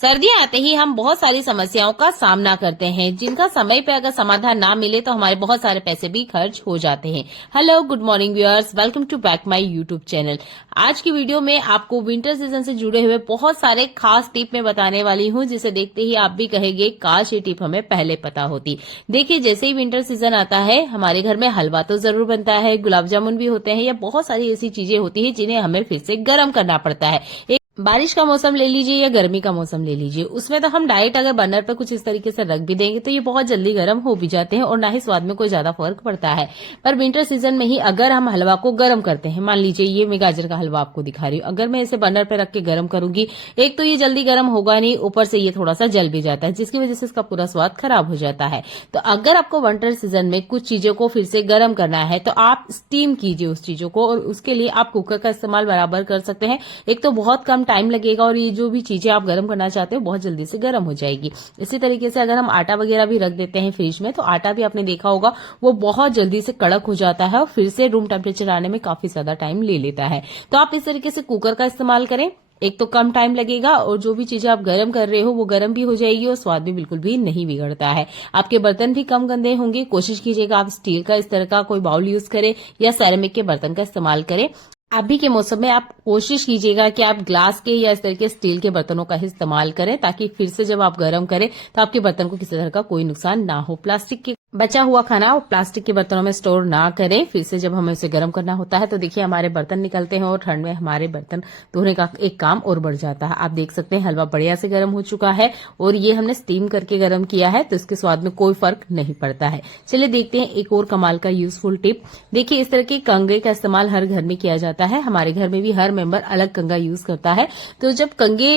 सर्दियां आते ही हम बहुत सारी समस्याओं का सामना करते हैं, जिनका समय पे अगर समाधान ना मिले तो हमारे बहुत सारे पैसे भी खर्च हो जाते हैं। Hello, good morning viewers, welcome to back my YouTube channel. आज की वीडियो में आपको विंटर सीजन से जुड़े हुए बहुत सारे खास टिप में बताने वाली हूं, जिसे देखते ही आप भी कहेंगे काश ये टिप हमें पहले पता होती। देखिए, जैसे ही विंटर सीजन आता है हमारे घर में हलवा तो जरूर बनता है, गुलाब जामुन भी होते हैं, या बहुत सारी ऐसी चीजें होती है जिन्हें हमें फिर से गर्म करना पड़ता है। बारिश का मौसम ले लीजिए या गर्मी का मौसम ले लीजिए, उसमें तो हम डायरेक्ट अगर बर्नर पर कुछ इस तरीके से रख भी देंगे तो ये बहुत जल्दी गर्म हो भी जाते हैं और ना ही स्वाद में कोई ज्यादा फर्क पड़ता है। पर विंटर सीजन में ही अगर हम हलवा को गर्म करते हैं, मान लीजिए ये मैं गाजर का हलवा आपको दिखा रही हूँ, अगर मैं इसे बर्नर पर रख के गर्म करूंगी, एक तो ये जल्दी गर्म होगा नहीं, ऊपर से ये थोड़ा सा जल भी जाता है, जिसकी वजह से इसका पूरा स्वाद खराब हो जाता है। तो अगर आपको विंटर सीजन में कुछ चीजों को फिर से गर्म करना है तो आप स्टीम कीजिए उस चीजों को, और उसके लिए आप कुकर का इस्तेमाल बराबर कर सकते हैं। एक तो बहुत कम टाइम लगेगा और ये जो भी चीजें आप गर्म करना चाहते हो बहुत जल्दी से गर्म हो जाएगी। इसी तरीके से अगर हम आटा वगैरह भी रख देते हैं फ्रिज में, तो आटा भी आपने देखा होगा वो बहुत जल्दी से कड़क हो जाता है और फिर से रूम टेम्परेचर आने में काफी ज्यादा टाइम ले लेता है। तो आप इस तरीके से कुकर का इस्तेमाल करें, एक तो कम टाइम लगेगा और जो भी चीजें आप गर्म कर रहे हो वो गर्म भी हो जाएगी और स्वाद भी बिल्कुल भी नहीं बिगड़ता है। आपके बर्तन भी कम गंदे होंगे। कोशिश कीजिएगा आप स्टील का इस तरह का कोई बाउल यूज करें या सेरेमिक के बर्तन का इस्तेमाल करें। अभी के मौसम में आप कोशिश कीजिएगा कि आप ग्लास के या इस तरह के स्टील के बर्तनों का ही इस्तेमाल करें, ताकि फिर से जब आप गर्म करें तो आपके बर्तन को किसी तरह का कोई नुकसान ना हो। प्लास्टिक के बचा हुआ खाना प्लास्टिक के बर्तनों में स्टोर ना करें। फिर से जब हमें उसे गर्म करना होता है तो देखिए हमारे बर्तन निकलते हैं और ठंड में हमारे बर्तन धोने का एक काम और बढ़ जाता है। आप देख सकते हैं हलवा बढ़िया से गर्म हो चुका है और ये हमने स्टीम करके गर्म किया है, तो इसके स्वाद में कोई फर्क नहीं पड़ता है। चलिए देखते हैं एक और कमाल का यूजफुल टिप। देखिए, इस तरह के कंघे का इस्तेमाल हर घर में किया जाता है। हमारे घर में भी हर मेंबर अलग कंघा यूज करता है। तो जब कंघे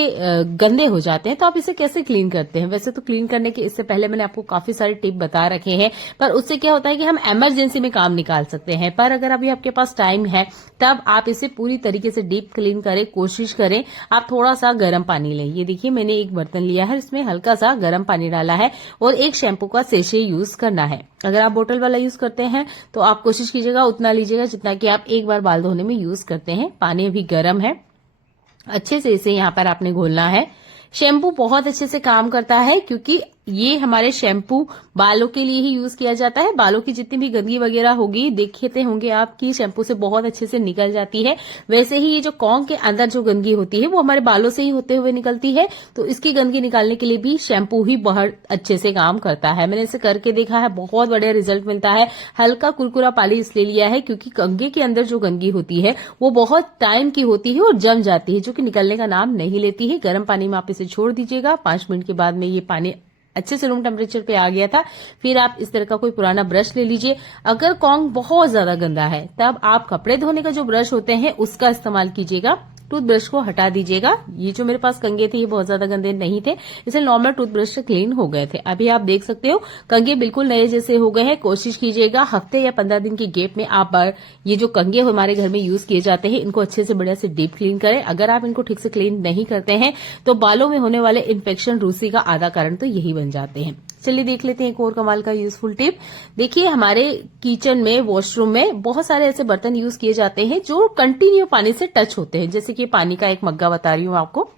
गंदे हो जाते हैं तो आप इसे कैसे क्लीन करते हैं? वैसे तो क्लीन करने के इससे पहले मैंने आपको काफी सारे टिप बता रखे हैं, पर उससे क्या होता है कि हम इमरजेंसी में काम निकाल सकते हैं। पर अगर अभी आपके पास टाइम है तब आप इसे पूरी तरीके से डीप क्लीन करें। कोशिश करें आप थोड़ा सा गर्म पानी लें। ये देखिए मैंने एक बर्तन लिया है, इसमें हल्का सा गर्म पानी डाला है और एक शैम्पू का सेशे यूज करना है। अगर आप बोतल वाला यूज करते हैं तो आप कोशिश कीजिएगा उतना लीजिएगा जितना कि आप एक बार बाल धोने में यूज करते हैं। पानी अभी गर्म है, अच्छे से इसे यहाँ पर आपने घोलना है। शैम्पू बहुत अच्छे से काम करता है, क्योंकि ये हमारे शैम्पू बालों के लिए ही यूज किया जाता है। बालों की जितनी भी गंदगी वगैरह होगी, देखते होंगे आप कि शैम्पू से बहुत अच्छे से निकल जाती है। वैसे ही ये जो कॉन्ग के अंदर जो गंदगी होती है वो हमारे बालों से ही होते हुए निकलती है, तो इसकी गंदगी निकालने के लिए भी शैम्पू ही बहुत अच्छे से काम करता है। मैंने इसे करके देखा है, बहुत बढ़िया रिजल्ट मिलता है। हल्का कुरकुरा पानी इसलिए लिया है क्योंकि कंघे के अंदर जो गंदगी होती है वो बहुत टाइम की होती है और जम जाती है, जो कि निकलने का नाम नहीं लेती है। गर्म पानी में आप इसे छोड़ दीजिएगा। 5 मिनट के बाद में ये पानी अच्छे से रूम टेम्परेचर पे आ गया था। फिर आप इस तरह का कोई पुराना ब्रश ले लीजिए। अगर कॉन्ग बहुत ज्यादा गंदा है तब आप कपड़े धोने का जो ब्रश होते हैं उसका इस्तेमाल कीजिएगा। टूथब्रश को हटा दीजिएगा। ये जो मेरे पास कंघे थे ये बहुत ज्यादा गंदे नहीं थे, इसे नॉर्मल टूथब्रश से क्लीन हो गए थे। अभी आप देख सकते हो कंघे बिल्कुल नए जैसे हो गए हैं। कोशिश कीजिएगा हफ्ते या 15 दिन की गैप में आप ये जो कंघे हमारे घर में यूज किए जाते हैं इनको अच्छे से बढ़िया से डीप क्लीन करें। अगर आप इनको ठीक से क्लीन नहीं करते हैं तो बालों में होने वाले इन्फेक्शन, रूसी का आधा कारण तो यही बन जाते हैं। चलिए देख लेते हैं एक और कमाल का यूजफुल टिप। देखिए, हमारे किचन में, वॉशरूम में बहुत सारे ऐसे बर्तन यूज किए जाते हैं जो कंटिन्यू पानी से टच होते हैं। जैसे कि पानी का एक मग्गा बता रही हूँ आपको,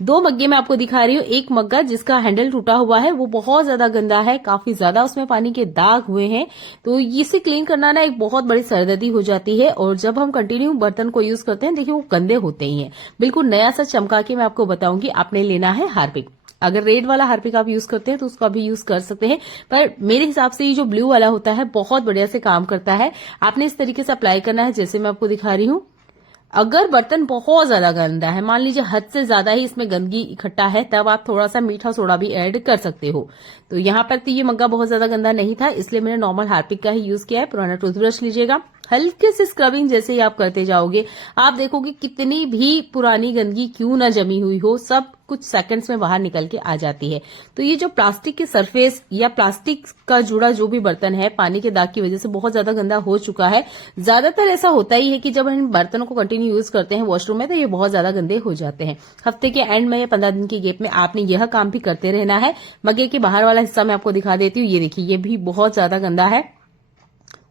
2 मग्गे मैं आपको दिखा रही हूँ। एक मग्गा जिसका हैंडल टूटा हुआ है वो बहुत ज्यादा गंदा है, काफी ज्यादा उसमें पानी के दाग हुए हैं। तो इसे क्लीन करना ना एक बहुत बड़ी सरदर्दी हो जाती है, और जब हम कंटिन्यू बर्तन को यूज करते हैं देखिए वो गंदे होते ही हैं। बिल्कुल नया सा चमका के मैं आपको बताऊंगी। आपने लेना है हार्पिक। अगर रेड वाला हार्पिक आप यूज करते हैं तो उसका भी यूज कर सकते हैं, पर मेरे हिसाब से ये जो ब्लू वाला होता है बहुत बढ़िया से काम करता है। आपने इस तरीके से अप्लाई करना है जैसे मैं आपको दिखा रही हूँ। अगर बर्तन बहुत ज्यादा गंदा है, मान लीजिए हद से ज्यादा ही इसमें गंदगी इकट्ठा है, तब आप थोड़ा सा मीठा सोडा भी ऐड कर सकते हो। तो यहाँ पर तो ये मग्गा बहुत ज्यादा गंदा नहीं था, इसलिए मैंने नॉर्मल हार्पिक का ही यूज किया है। पुराना टूथब्रश लीजिएगा, हल्के से स्क्रबिंग जैसे ही आप करते जाओगे आप देखोगे कितनी भी पुरानी गंदगी क्यों ना जमी हुई हो, सब कुछ सेकंड्स में बाहर निकल के आ जाती है। तो ये जो प्लास्टिक के सरफेस या प्लास्टिक का जुड़ा जो भी बर्तन है पानी के दाग की वजह से बहुत ज्यादा गंदा हो चुका है। ज्यादातर ऐसा होता ही है कि जब हम बर्तनों को कंटिन्यू यूज करते हैं वॉशरूम में तो ये बहुत ज्यादा गंदे हो जाते हैं। हफ्ते के एंड में या 15 दिन की गैप में आपने यह काम भी करते रहना है। मग्गे के बाहर वाला हिस्सा मैं आपको दिखा देती हूँ। ये देखिए, ये भी बहुत ज्यादा गंदा है।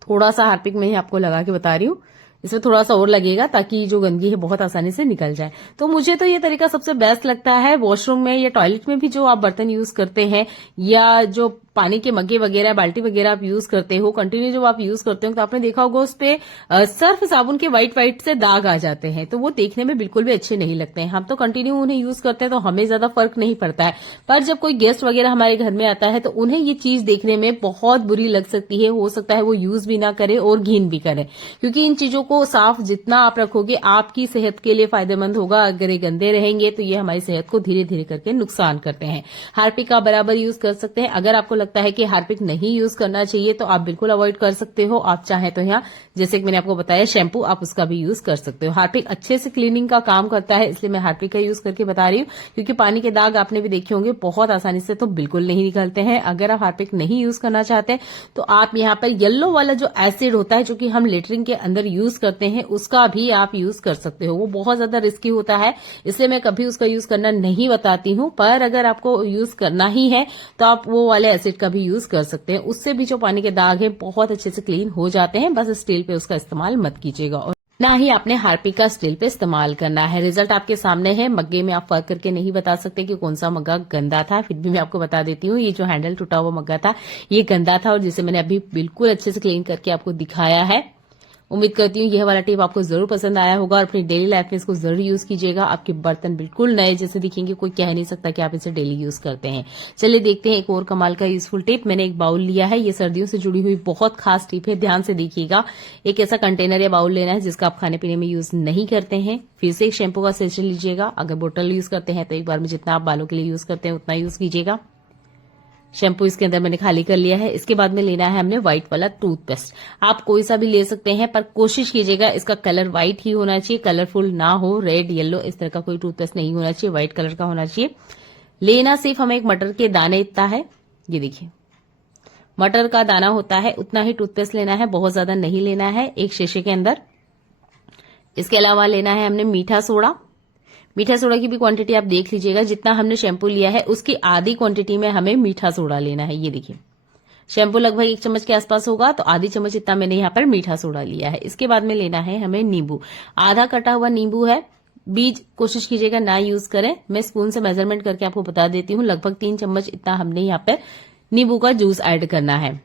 थोड़ा सा हार्पिक में ही आपको लगा के बता रही हूँ। इसमें थोड़ा सा और लगेगा ताकि जो गंदगी है बहुत आसानी से निकल जाए। तो मुझे तो ये तरीका सबसे बेस्ट लगता है। वॉशरूम में या टॉयलेट में भी जो आप बर्तन यूज करते हैं या जो पानी के मग्गे वगैरह बाल्टी वगैरह आप यूज करते हो, कंटिन्यू जब आप यूज करते हो तो आपने देखा होगा उस पे सर्फ साबुन के व्हाइट से दाग आ जाते हैं, तो वो देखने में बिल्कुल भी अच्छे नहीं लगते हैं। हम तो कंटिन्यू उन्हें यूज करते हैं तो हमें ज्यादा फर्क नहीं पड़ता है, पर जब कोई गेस्ट वगैरह हमारे घर में आता है तो उन्हें ये चीज देखने में बहुत बुरी लग सकती है। हो सकता है वो यूज भी ना करे और घिन भी करे, क्योंकि इन चीजों को साफ जितना आप रखोगे आपकी सेहत के लिए फायदेमंद होगा। अगर ये गंदे रहेंगे तो ये हमारी सेहत को धीरे धीरे करके नुकसान करते हैं। हार्पिक का बराबर यूज कर सकते हैं। अगर आपको लगता है कि हार्पिक नहीं यूज करना चाहिए तो आप बिल्कुल अवॉइड कर सकते हो। आप चाहें तो यहाँ जैसे कि मैंने आपको बताया शैम्पू, आप उसका भी यूज कर सकते हो। हार्पिक अच्छे से क्लीनिंग का काम करता है, इसलिए मैं हार्पिक का यूज करके बता रही हूँ, क्योंकि पानी के दाग आपने भी देखे होंगे बहुत आसानी से तो बिल्कुल नहीं निकलते हैं। अगर आप हार्पिक नहीं यूज करना चाहते तो आप यहाँ पर येलो वाला जो एसिड होता है जो कि हम लेटरिन के अंदर यूज करते हैं उसका भी आप यूज कर सकते हो। वो बहुत ज्यादा रिस्की होता है, इसलिए मैं कभी उसका यूज करना नहीं बताती हूँ, पर अगर आपको यूज करना ही है तो आप वो वाले एसिड का भी यूज कर सकते हैं। उससे भी जो पानी के दाग है बहुत अच्छे से क्लीन हो जाते हैं। बस स्टील पे उसका इस्तेमाल मत कीजिएगा और ना ही आपने हार्पिक का स्टील पे इस्तेमाल करना है। रिजल्ट आपके सामने है। मग्गे में आप फर्क करके नहीं बता सकते कि कौन सा मग्गा गंदा था, फिर भी मैं आपको बता देती हूँ। ये जो हैंडल टूटा हुआ मग्गा था ये गंदा था और जिसे मैंने अभी बिल्कुल अच्छे से क्लीन करके आपको दिखाया है। उम्मीद करती हूँ यह वाला टिप आपको जरूर पसंद आया होगा और अपनी डेली लाइफ में इसको जरूर यूज कीजिएगा। आपके बर्तन बिल्कुल नए जैसे दिखेंगे, कोई कह नहीं सकता कि आप इसे डेली यूज करते हैं। चलिए देखते हैं एक और कमाल का यूजफुल टिप। मैंने एक बाउल लिया है, ये सर्दियों से जुड़ी हुई बहुत खास टिप है, ध्यान से देखिएगा। एक ऐसा कंटेनर या बाउल लेना है जिसका आप खाने पीने में यूज नहीं करते हैं। फिर से एक शैम्पू का सेशन लीजिएगा। अगर बोतल यूज करते हैं तो एक बार में जितना आप बालों के लिए यूज करते हैं उतना यूज कीजिएगा। शैम्पू इसके अंदर मैंने खाली कर लिया है। इसके बाद में लेना है हमने व्हाइट वाला टूथपेस्ट। आप कोई सा भी ले सकते हैं, पर कोशिश कीजिएगा इसका कलर व्हाइट ही होना चाहिए, कलरफुल ना हो, रेड येलो इस तरह का कोई टूथपेस्ट नहीं होना चाहिए, व्हाइट कलर का होना चाहिए। लेना सिर्फ हमें एक मटर के दाने इतना है, ये देखिए मटर का दाना होता है उतना ही टूथपेस्ट लेना है, बहुत ज्यादा नहीं लेना है, एक शीशे के अंदर। इसके अलावा लेना है हमने मीठा सोडा। मीठा सोडा की भी क्वांटिटी आप देख लीजिएगा, जितना हमने शैम्पू लिया है उसकी आधी क्वांटिटी में हमें मीठा सोडा लेना है। ये देखिए शैम्पू लगभग 1 चम्मच के आसपास होगा तो आधी चम्मच इतना मैंने यहाँ पर मीठा सोडा लिया है। इसके बाद में लेना है हमें नींबू। आधा कटा हुआ नींबू है, बीज कोशिश कीजिएगा ना यूज करें। मैं स्पून से मेजरमेंट करके आपको बता देती हूँ, लगभग 3 चम्मच इतना हमने यहाँ पर नींबू का जूस ऐड करना है।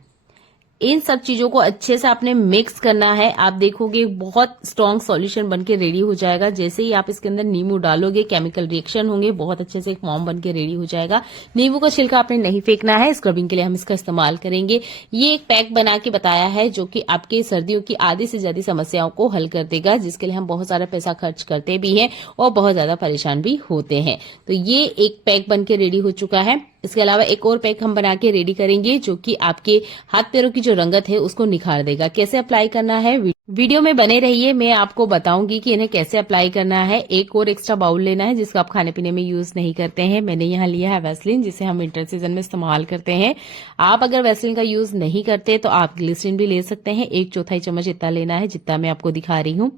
इन सब चीजों को अच्छे से आपने मिक्स करना है। आप देखोगे बहुत स्ट्रॉन्ग सॉल्यूशन बनके रेडी हो जाएगा। जैसे ही आप इसके अंदर नींबू डालोगे केमिकल रिएक्शन होंगे, बहुत अच्छे से एक फॉर्म बनके रेडी हो जाएगा। नींबू का छिलका आपने नहीं फेंकना है, स्क्रबिंग के लिए हम इसका इस्तेमाल करेंगे। ये एक पैक बना के बताया है जो कि आपके सर्दियों की आधी से ज्यादा समस्याओं को हल कर देगा, जिसके लिए हम बहुत सारा पैसा खर्च करते भी हैं और बहुत ज्यादा परेशान भी होते हैं। तो ये एक पैक बनके रेडी हो चुका है। इसके अलावा एक और पैक हम बना के रेडी करेंगे जो कि आपके हाथ पैरों की जो रंगत है उसको निखार देगा। कैसे अप्लाई करना है वीडियो में बने रहिए, मैं आपको बताऊंगी कि इन्हें कैसे अप्लाई करना है। एक और एक्स्ट्रा बाउल लेना है जिसको आप खाने पीने में यूज नहीं करते हैं। मैंने यहाँ लिया है वैसलीन, जिसे हम विंटर सीजन में इस्तेमाल करते हैं। आप अगर वैसलीन का यूज नहीं करते तो आप ग्लिसरीन भी ले सकते हैं। 1/4 चम्मच इतना लेना है जितना मैं आपको दिखा रही हूँ।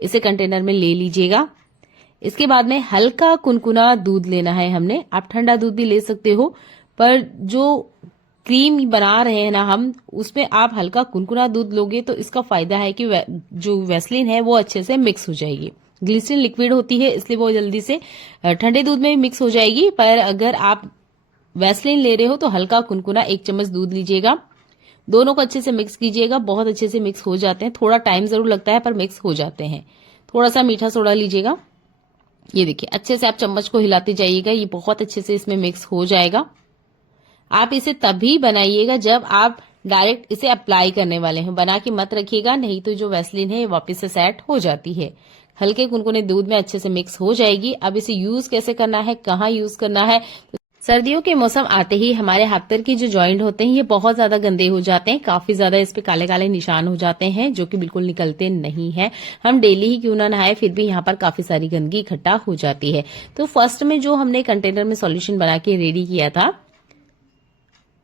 इसे कंटेनर में ले लीजिएगा। इसके बाद में हल्का कुनकुना दूध लेना है हमने। आप ठंडा दूध भी ले सकते हो, पर जो क्रीम बना रहे हैं ना हम, उसमें आप हल्का कुनकुना दूध लोगे तो इसका फायदा है कि जो वैसलीन है वो अच्छे से मिक्स हो जाएगी। ग्लिसरीन लिक्विड होती है इसलिए वो जल्दी से ठंडे दूध में भी मिक्स हो जाएगी, पर अगर आप वैसलीन ले रहे हो तो हल्का कुनकुना 1 चम्मच दूध लीजिएगा। दोनों को अच्छे से मिक्स कीजिएगा। बहुत अच्छे से मिक्स हो जाते हैं, थोड़ा टाइम जरूर लगता है पर मिक्स हो जाते हैं। थोड़ा सा मीठा सोडा लीजिएगा। ये देखिए अच्छे से आप चम्मच को हिलाते जाइएगा, ये बहुत अच्छे से इसमें मिक्स हो जाएगा। आप इसे तभी बनाइएगा जब आप डायरेक्ट इसे अप्लाई करने वाले हैं, बना के मत रखिएगा, नहीं तो जो वैसलीन है वापस से सेट हो जाती है। हल्के कुनकुने दूध में अच्छे से मिक्स हो जाएगी। अब इसे यूज कैसे करना है, कहाँ यूज करना है। सर्दियों के मौसम आते ही हमारे हाथ पैर की जो जॉइंट होते हैं ये बहुत ज्यादा गंदे हो जाते हैं, काफी ज्यादा इस पे काले काले निशान हो जाते हैं जो कि बिल्कुल निकलते नहीं हैं। हम डेली ही क्यों ना नहाए फिर भी यहाँ पर काफी सारी गंदगी इकट्ठा हो जाती है। तो फर्स्ट में जो हमने कंटेनर में सॉल्यूशन बना के रेडी किया था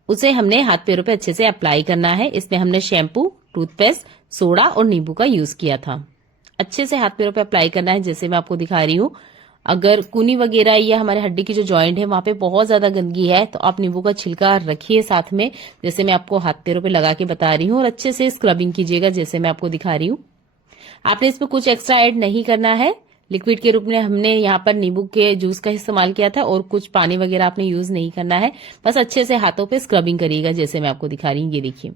उसे हमने हाथ पैरों पे अच्छे से अप्लाई करना है। इसमें हमने शैम्पू, टूथपेस्ट, सोडा और नींबू का यूज किया था। अच्छे से हाथ पैरों पे अप्लाई करना है जैसे मैं आपको दिखा रही हूँ। अगर कूनी वगैरह या हमारे हड्डी की जो जॉइंट है वहां पे बहुत ज्यादा गंदगी है तो आप नींबू का छिलका रखिए साथ में, जैसे मैं आपको हाथ पैरों पे लगा के बता रही हूँ, और अच्छे से स्क्रबिंग कीजिएगा जैसे मैं आपको दिखा रही हूँ। आपने इसमें कुछ एक्स्ट्रा ऐड नहीं करना है। लिक्विड के रूप में हमने यहाँ पर नींबू के जूस का इस्तेमाल किया था और कुछ पानी वगैरह आपने यूज नहीं करना है। बस अच्छे से हाथों पे स्क्रबिंग करिएगा, जैसे मैं आपको दिखा रही हूँ। ये देखिए,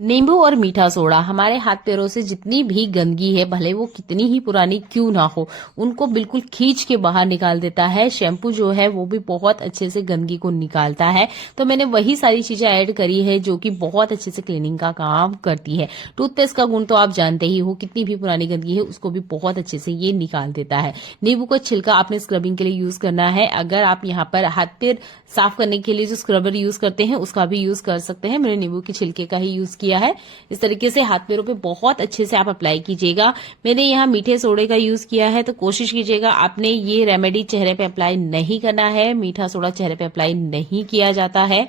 नींबू और मीठा सोडा हमारे हाथ पैरों से जितनी भी गंदगी है, भले वो कितनी ही पुरानी क्यों ना हो, उनको बिल्कुल खींच के बाहर निकाल देता है। शैम्पू जो है वो भी बहुत अच्छे से गंदगी को निकालता है। तो मैंने वही सारी चीजें ऐड करी है जो कि बहुत अच्छे से क्लीनिंग का काम करती है। टूथपेस्ट का गुण तो आप जानते ही हो, कितनी भी पुरानी गंदगी है उसको भी बहुत अच्छे से ये निकाल देता है। नींबू का छिलका आपने स्क्रबिंग के लिए यूज करना है। अगर आप यहाँ पर हाथ पैर साफ करने के लिए जो स्क्रबर यूज करते हैं उसका भी यूज कर सकते हैं। मैंने नींबू के छिलके का ही यूज किया है। इस तरीके से हाथ पैरों पे बहुत अच्छे से आप अप्लाई कीजिएगा। मैंने यहाँ मीठे सोडे का यूज किया है, तो कोशिश कीजिएगा आपने ये रेमेडी चेहरे पे अप्लाई नहीं करना है। मीठा सोडा चेहरे पे अप्लाई नहीं किया जाता है,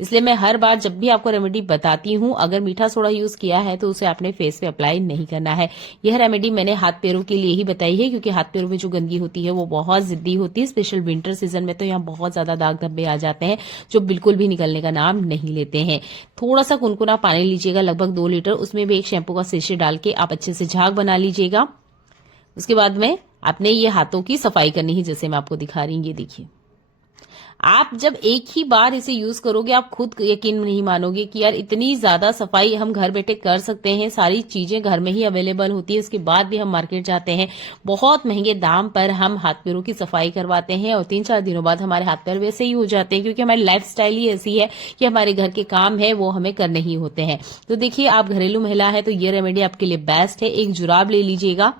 इसलिए मैं हर बार जब भी आपको रेमेडी बताती हूँ, अगर मीठा सोडा यूज किया है तो उसे आपने फेस पे अप्लाई नहीं करना है। यह रेमेडी मैंने हाथ पैरों के लिए ही बताई है, क्योंकि हाथ पैरों में जो गंदगी होती है वो बहुत जिद्दी होती है। स्पेशल विंटर सीजन में तो यहाँ बहुत ज्यादा दाग धब्बे आ जाते हैं जो बिल्कुल भी निकलने का नाम नहीं लेते हैं। थोड़ा सा कुनकुना पानी लीजिएगा, लगभग 2 लीटर, उसमें भी एक शैम्पू का सेशे डाल के आप अच्छे से झाग बना लीजिएगा। उसके बाद में आपने ये हाथों की सफाई करनी है, जैसे मैं आपको दिखा रही हूँ। ये देखिए, आप जब एक ही बार इसे यूज करोगे आप खुद यकीन नहीं मानोगे कि यार इतनी ज्यादा सफाई हम घर बैठे कर सकते हैं। सारी चीजें घर में ही अवेलेबल होती है, उसके बाद भी हम मार्केट जाते हैं, बहुत महंगे दाम पर हम हाथ पैरों की सफाई करवाते हैं और 3-4 दिनों बाद हमारे हाथ पैर वैसे ही हो जाते हैं, क्योंकि हमारी लाइफस्टाइल ही ऐसी है कि हमारे घर के काम है वो हमें करने ही होते हैं। तो देखिए, आप घरेलू महिला है तो ये रेमेडी आपके लिए बेस्ट है। एक जुराब ले लीजिएगा।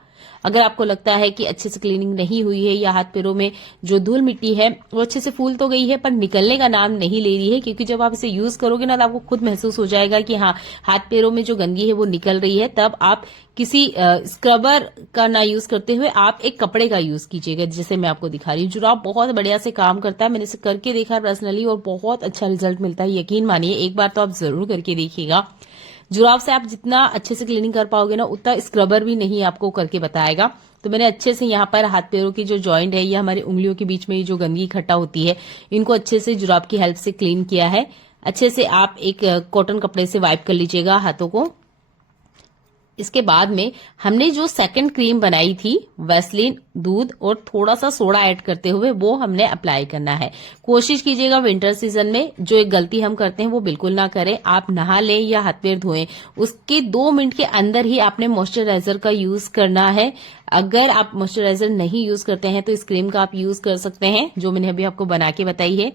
अगर आपको लगता है कि अच्छे से क्लीनिंग नहीं हुई है या हाथ पैरों में जो धूल मिट्टी है वो अच्छे से फूल तो गई है पर निकलने का नाम नहीं ले रही है, क्योंकि जब आप इसे यूज करोगे ना तो आपको खुद महसूस हो जाएगा कि हाँ, हाथ पैरों में जो गंदगी है वो निकल रही है, तब आप किसी स्क्रबर का ना यूज करते हुए आप एक कपड़े का यूज कीजिएगा, जैसे मैं आपको दिखा रही हूँ। जुराब बहुत बढ़िया से काम करता है, मैंने इसे करके देखा पर्सनली और बहुत अच्छा रिजल्ट मिलता है। यकीन मानिए, एक बार तो आप जरूर करके देखिएगा। जुराब से आप जितना अच्छे से क्लीनिंग कर पाओगे ना, उतना स्क्रबर भी नहीं आपको करके बताएगा। तो मैंने अच्छे से यहाँ पर हाथ पैरों की जो जॉइंट है या हमारी उंगलियों के बीच में जो गंदगी इकट्ठा होती है, इनको अच्छे से जुराब की हेल्प से क्लीन किया है। अच्छे से आप एक कॉटन कपड़े से वाइप कर लीजिएगा हाथों को। इसके बाद में हमने जो सेकंड क्रीम बनाई थी, वैसलीन, दूध और थोड़ा सा सोडा ऐड करते हुए वो हमने अप्लाई करना है। कोशिश कीजिएगा विंटर सीजन में जो एक गलती हम करते हैं वो बिल्कुल ना करें। आप नहा लें या हाथ पैर धोएं, उसके 2 मिनट के अंदर ही आपने मॉइस्चराइजर का यूज करना है। अगर आप मॉइस्चराइजर नहीं यूज करते हैं तो इस क्रीम का आप यूज कर सकते हैं, जो मैंने अभी आपको बना के बताई है।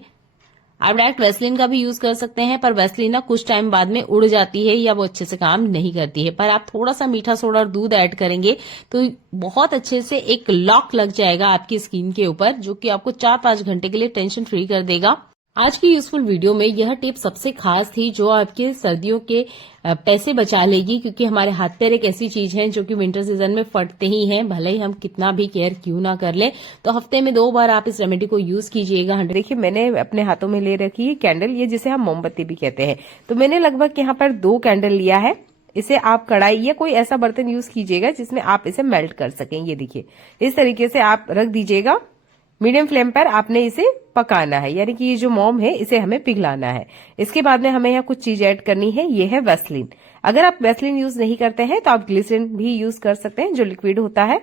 आप डायरेक्ट वैसलीन का भी यूज कर सकते हैं, पर वैसलीन ना कुछ टाइम बाद में उड़ जाती है या वो अच्छे से काम नहीं करती है। पर आप थोड़ा सा मीठा सोडा और दूध ऐड करेंगे तो बहुत अच्छे से एक लॉक लग जाएगा आपकी स्किन के ऊपर, जो कि आपको 4-5 घंटे के लिए टेंशन फ्री कर देगा। आज की यूजफुल वीडियो में यह टिप सबसे खास थी जो आपके सर्दियों के पैसे बचा लेगी, क्योंकि हमारे हाथ पैर एक ऐसी चीज है जो कि विंटर सीजन में फटते ही हैं, भले ही हम कितना भी केयर क्यों ना कर ले। तो हफ्ते में 2 बार आप इस रेमेडी को यूज कीजिएगा। देखिए, मैंने अपने हाथों में ले रखी है कैंडल, ये जिसे हम मोमबत्ती भी कहते हैं। तो मैंने लगभग यहाँ पर 2 कैंडल लिया है। इसे आप कढ़ाई या कोई ऐसा बर्तन यूज कीजिएगा जिसमें आप इसे मेल्ट कर सकें। ये देखिए, इस तरीके से आप रख दीजिएगा। मीडियम फ्लेम पर आपने इसे पकाना है, यानी कि ये जो मोम है इसे हमें पिघलाना है। इसके बाद में हमें यहाँ कुछ चीज ऐड करनी है, ये है वैसलीन। अगर आप वैसलीन यूज नहीं करते हैं तो आप ग्लिसरीन भी यूज कर सकते हैं, जो लिक्विड होता है।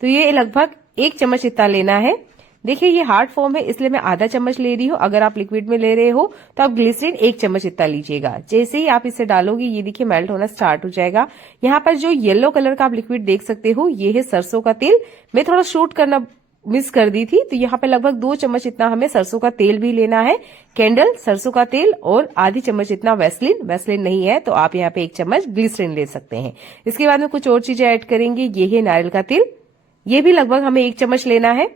तो ये लगभग 1 चम्मच इतना लेना है। देखिए, ये हार्ड फॉर्म है इसलिए मैं आधा चम्मच ले रही हूँ। अगर आप लिक्विड में ले रहे हो तो आप ग्लिसरीन 1 चम्मच इतना लीजिएगा। जैसे ही आप इसे डालोगे ये देखिए मेल्ट होना स्टार्ट हो जाएगा। यहाँ पर जो येलो कलर का आप लिक्विड देख सकते हो ये है सरसों का तेल। मैं थोड़ा शूट करना मिस कर दी थी, तो यहाँ पे लगभग 2 चम्मच इतना हमें सरसों का तेल भी लेना है। कैंडल, सरसों का तेल और आधी चम्मच इतना वैसलीन। वैसलीन नहीं है तो आप यहाँ पे 1 चम्मच ग्लिसरीन ले सकते हैं। इसके बाद में कुछ और चीजें ऐड करेंगे। ये है नारियल का तेल, ये भी लगभग हमें 1 चम्मच लेना है।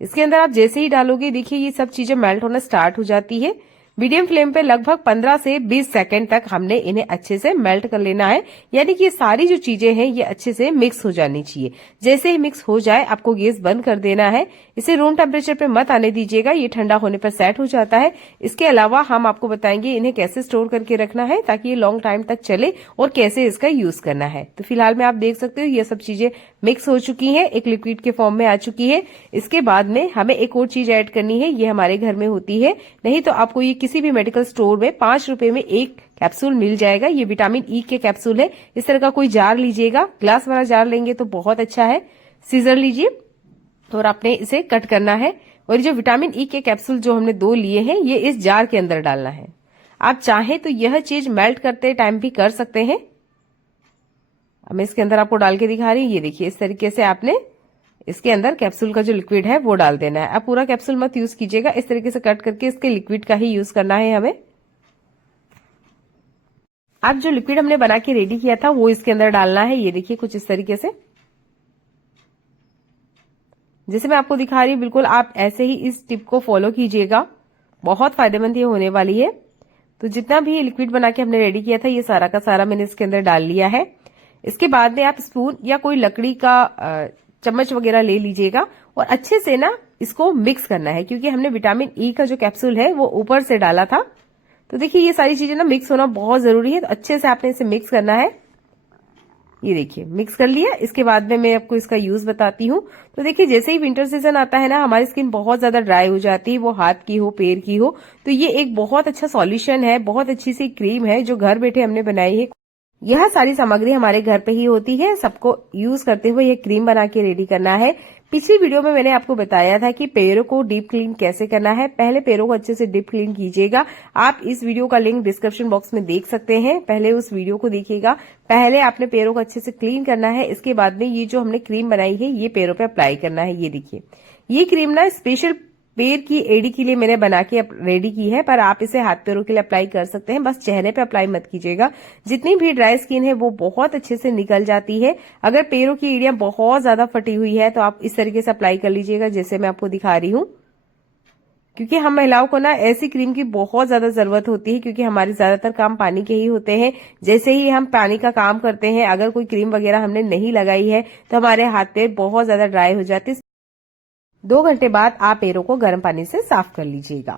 इसके अंदर आप जैसे ही डालोगे देखिए ये सब चीजें मेल्ट होना स्टार्ट हो जाती है। मीडियम फ्लेम पे लगभग 15 से 20 सेकंड तक हमने इन्हें अच्छे से मेल्ट कर लेना है, यानी कि ये सारी जो चीजें हैं ये अच्छे से मिक्स हो जानी चाहिए। जैसे ही मिक्स हो जाए आपको गैस बंद कर देना है। इसे रूम टेम्परेचर पे मत आने दीजिएगा, ये ठंडा होने पर सेट हो जाता है। इसके अलावा हम आपको बताएंगे इन्हें कैसे स्टोर करके रखना है ताकि ये लॉन्ग टाइम तक चले और कैसे इसका यूज करना है। तो फिलहाल में आप देख सकते हो ये सब चीजें मिक्स हो चुकी है, एक लिक्विड के फॉर्म में आ चुकी है। इसके बाद में हमें एक और चीज ऐड करनी है, ये हमारे घर में होती है, नहीं तो आपको ये किसी भी मेडिकल स्टोर में 5 रुपए में एक कैप्सूल मिल जाएगा। ये विटामिन ई के कैप्सूल है। इस तरह का कोई जार लीजिएगा, ग्लास वाला जार लेंगे तो बहुत अच्छा है। सीजर लीजिए और आपने इसे कट करना है और जो विटामिन ई के कैप्सूल जो हमने 2 लिए हैं ये इस जार के अंदर डालना है। आप चाहें तो यह चीज मेल्ट करते टाइम भी कर सकते हैं। अब मैं इसके अंदर आपको डाल के दिखा रही हूँ। ये देखिए, इस तरीके से आपने इसके अंदर कैप्सूल का जो लिक्विड है वो डाल देना है। अब पूरा कैप्सूल मत यूज कीजिएगा, इस तरीके से कट करके इसके लिक्विड का ही यूज करना है हमें। अब जो लिक्विड हमने बना के रेडी किया था वो इसके अंदर डालना है। ये देखिए कुछ इस तरीके से, जैसे मैं आपको दिखा रही हूँ बिल्कुल आप ऐसे ही इस टिप को फॉलो कीजिएगा। बहुत फायदेमंद ये होने वाली है। तो जितना भी लिक्विड बना के हमने रेडी किया था ये सारा का सारा मैंने इसके अंदर डाल लिया है। इसके बाद में आप स्पून या कोई लकड़ी का चम्मच वगैरह ले लीजिएगा और अच्छे से ना इसको मिक्स करना है, क्योंकि हमने विटामिन ई का जो कैप्सूल है वो ऊपर से डाला था। तो देखिए ये सारी चीजें ना मिक्स होना बहुत जरूरी है। तो अच्छे से आपने इसे मिक्स करना है। ये देखिए मिक्स कर लिया। इसके बाद में मैं आपको इसका यूज बताती हूँ। तो देखिए जैसे ही विंटर सीजन आता है ना हमारी स्किन बहुत ज्यादा ड्राई हो जाती है, वो हाथ की हो पैर की हो। तो ये एक बहुत अच्छा सॉल्यूशन है, बहुत अच्छी सी क्रीम है जो घर बैठे हमने बनाई है। यह सारी सामग्री हमारे घर पे ही होती है। सबको यूज करते हुए यह क्रीम बना के रेडी करना है। पिछली वीडियो में मैंने आपको बताया था कि पैरों को डीप क्लीन कैसे करना है। पहले पैरों को अच्छे से डीप क्लीन कीजिएगा। आप इस वीडियो का लिंक डिस्क्रिप्शन बॉक्स में देख सकते हैं, पहले उस वीडियो को देखिएगा। पहले आपने पैरों को अच्छे से क्लीन करना है। इसके बाद में ये जो हमने क्रीम बनाई है ये पैरों पे अप्लाई करना है। ये देखिए ये क्रीम ना स्पेशल पैर की एड़ी के लिए मैंने बना के रेडी की है, पर आप इसे हाथ पैरों के लिए अप्लाई कर सकते हैं। बस चेहरे पे अप्लाई मत कीजिएगा, जितनी भी ड्राई स्किन है वो बहुत अच्छे से निकल जाती है। अगर पैरों की एड़ियां बहुत ज्यादा फटी हुई है तो आप इस तरीके से अप्लाई कर लीजिएगा जैसे मैं आपको दिखा रही हूं, क्योंकि हम महिलाओं को ना ऐसी क्रीम की बहुत ज्यादा जरूरत होती है, क्योंकि हमारे ज्यादातर काम पानी के ही होते हैं। जैसे ही हम पानी का काम करते हैं, अगर कोई क्रीम वगैरह हमने नहीं लगाई है तो हमारे हाथ पैर बहुत ज्यादा ड्राई हो जाते हैं। 2 घंटे बाद आप पैरों को गर्म पानी से साफ कर लीजिएगा।